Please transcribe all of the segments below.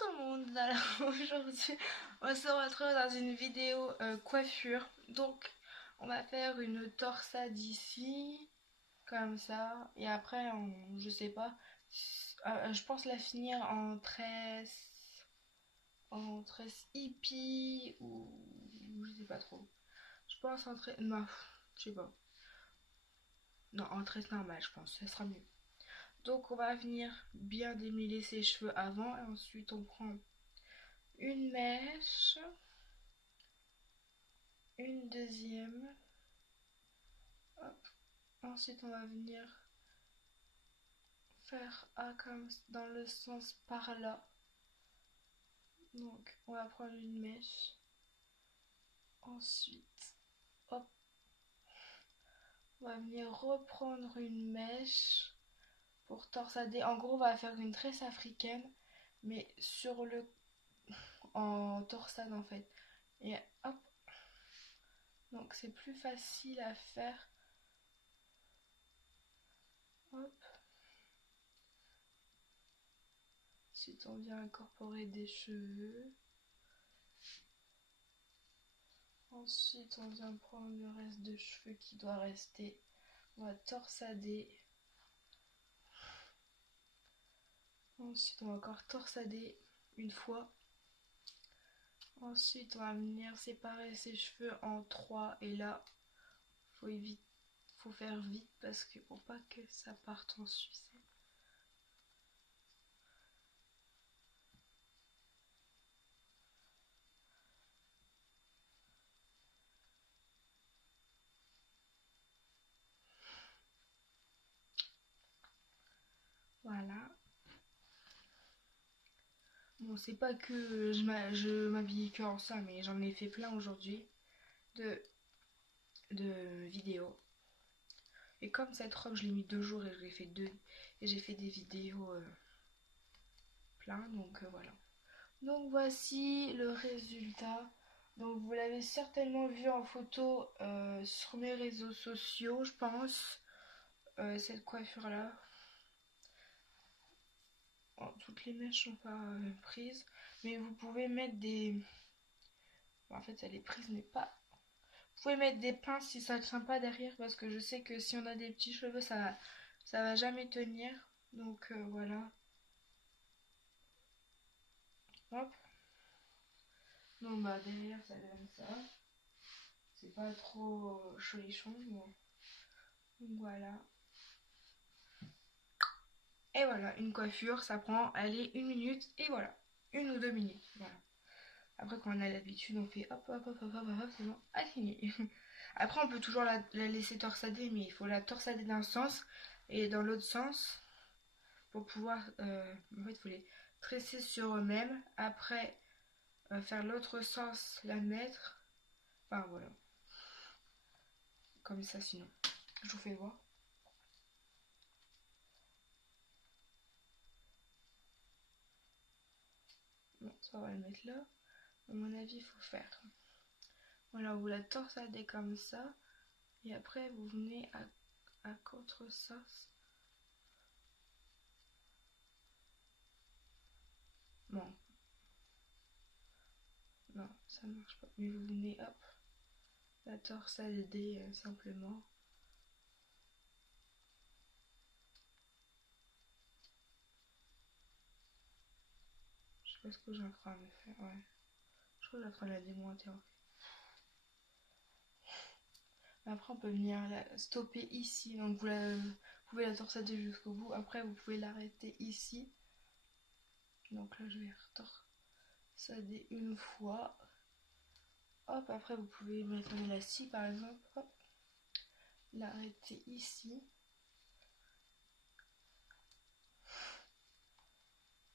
tout le monde, alors aujourd'hui on se retrouve dans une vidéo coiffure. Donc on va faire une torsade ici, comme ça, et après je sais pas, je pense la finir en tresse hippie ou je sais pas trop. Je pense en tresse, non, je sais pas. Non, en tresse normale je pense, ça sera mieux. Donc on va venir bien démêler ses cheveux avant et ensuite on prend une mèche, une deuxième. Hop. Ensuite, on va venir faire A comme dans le sens par là. Donc, on va prendre une mèche. Ensuite, hop, on va venir reprendre une mèche pour torsader. En gros, on va faire une tresse africaine, mais en torsade en fait. Et hop, donc c'est plus facile à faire. Hop. Ensuite, on vient incorporer des cheveux. Ensuite, on vient prendre le reste de cheveux qui doit rester. On va torsader. Ensuite, on va encore torsader une fois. Ensuite, on va venir séparer ses cheveux en trois. Et là, faut faire vite parce que pour pas que ça parte en sucette. Voilà. Bon, c'est pas que je m'habille que en ça, mais j'en ai fait plein aujourd'hui de, de vidéos. Et comme cette robe, je l'ai mis 2 jours et j'ai fait des vidéos plein, donc voilà. Donc voici le résultat. Donc vous l'avez certainement vu en photo sur mes réseaux sociaux, je pense, cette coiffure là. Bon, toutes les mèches sont pas prises, mais vous pouvez mettre des... Bon, en fait elle est prise mais pas... Vous pouvez mettre des pinces si ça ne tient pas derrière, parce que je sais que si on a des petits cheveux ça va jamais tenir. Donc voilà. Hop. Donc bah derrière ça donne ça. C'est pas trop cholichon. Bon. Donc voilà. Et voilà, une coiffure, ça prend, allez, 1 minute, et voilà, 1 ou 2 minutes, voilà. Après, quand on a l'habitude, on fait hop, hop, hop, hop, hop, hop, c'est bon, à fini. Après, on peut toujours la laisser torsader, mais il faut la torsader d'un sens et dans l'autre sens pour pouvoir, en fait, il faut les tresser sur eux-mêmes. Après, faire l'autre sens, la mettre, enfin voilà, comme ça sinon. Je vous fais voir. Bon, ça on va le mettre là. À mon avis, il faut faire. Voilà, vous la torsadez comme ça. Et après, vous venez à contresens. Bon, non, ça marche pas. Mais vous venez, hop, la torsader simplement. Je sais pas ce que j'ai en train de faire, ouais. Je crois que j'ai en train de la démonter en fait. Après, on peut venir la stopper ici. Donc, vous pouvez la torsader jusqu'au bout. Après, vous pouvez l'arrêter ici. Donc là, je vais retorsader une fois. Hop, après, vous pouvez mettre un élastique par exemple. Hop, l'arrêter ici.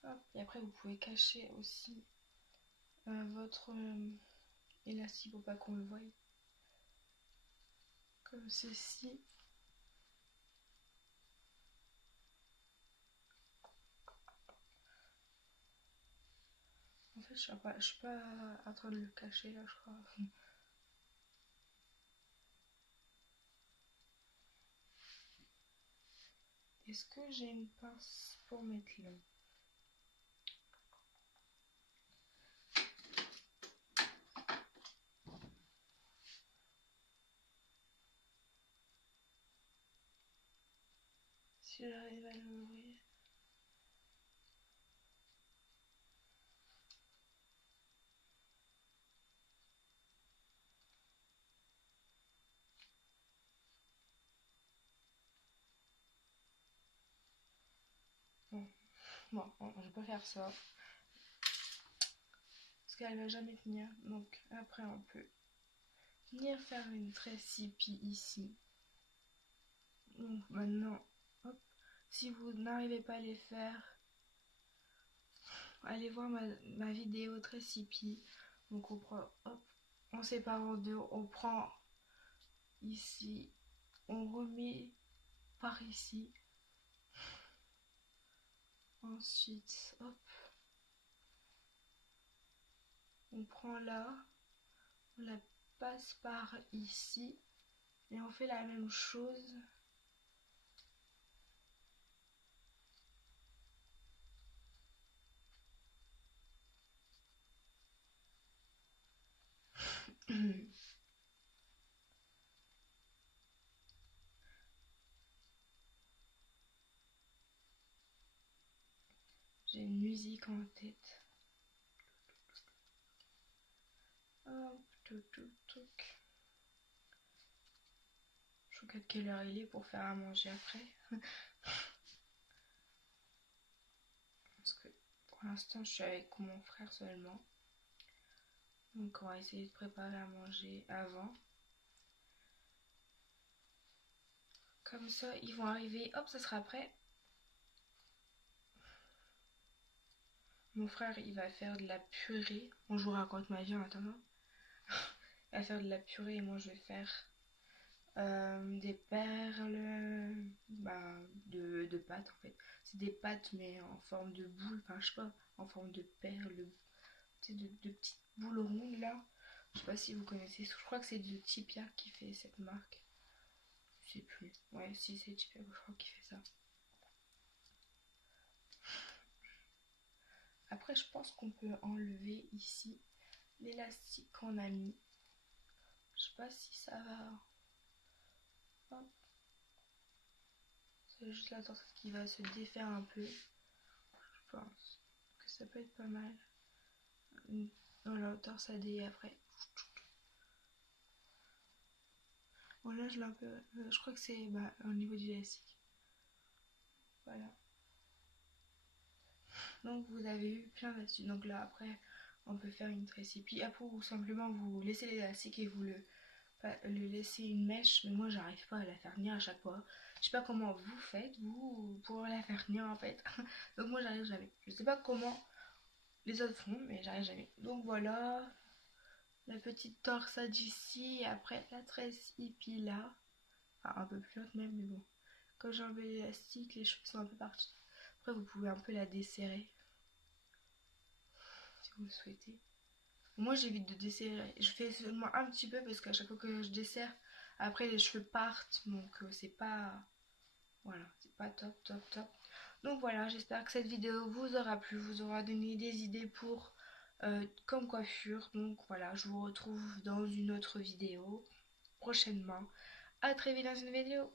Hop, et après, vous pouvez cacher aussi votre élastique pour pas qu'on le voie. Comme ceci. En fait, je suis pas en train de le cacher là, je crois. Est-ce que j'ai une pince pour mettre là? Si j'arrive à l'ouvrir. Bon, je peux faire ça. Parce qu'elle va jamais tenir. Donc après on peut venir faire une tresse hippie ici. Donc maintenant, hop, si vous n'arrivez pas à les faire, allez voir ma vidéo tresse hippie. Donc on prend, hop, on sépare en deux, on prend ici, on remet par ici. Ensuite, hop, on prend là, on la passe par ici et on fait la même chose. J'ai une musique en tête. Hop, touc. Je regarde quelle heure il est pour faire à manger après. Parce que pour l'instant, je suis avec mon frère seulement. Donc on va essayer de préparer à manger avant. Comme ça, ils vont arriver. Hop, ça sera prêt. Mon frère, il va faire de la purée. Bon, je vous raconte ma vie en attendant. Il va faire de la purée et moi, je vais faire des perles de pâtes en fait. C'est des pâtes mais en forme de boule, enfin je sais pas, en forme de perles, de petites boules rondes là. Je sais pas si vous connaissez, je crois que c'est de Tipia qui fait cette marque. Je sais plus. Ouais, si c'est Tipia, je crois qu'il fait ça. Après, je pense qu'on peut enlever ici l'élastique qu'on a mis. Je sais pas si ça va. Hop. C'est juste la torse qui va se défaire un peu. Je pense que ça peut être pas mal. Dans la torsadée après. Bon là je l'ai un peu. Je crois que c'est au niveau du élastique. Voilà. Donc vous avez eu plein d'astuces. Donc là après on peut faire une tresse. Et puis après ou simplement vous laissez l'élastique et vous le laissez une mèche. Mais moi j'arrive pas à la faire tenir à chaque fois. Je sais pas comment vous faites vous pour la faire tenir en fait. Donc moi j'arrive jamais. Je sais pas comment les autres font mais j'arrive jamais. Donc voilà. La petite torsade ici et après la tresse hippie là. Enfin un peu plus haute même mais bon. Quand j'ai enlevé l'élastique, les cheveux sont un peu partis. Après vous pouvez un peu la desserrer. Si vous le souhaitez. Moi j'évite de desserrer. Je fais seulement un petit peu parce qu'à chaque fois que je desserre, après les cheveux partent. Donc c'est pas... Voilà, c'est pas top. Donc voilà, j'espère que cette vidéo vous aura plu, vous aura donné des idées pour comme coiffure. Donc voilà, je vous retrouve dans une autre vidéo prochainement. À très vite dans une vidéo.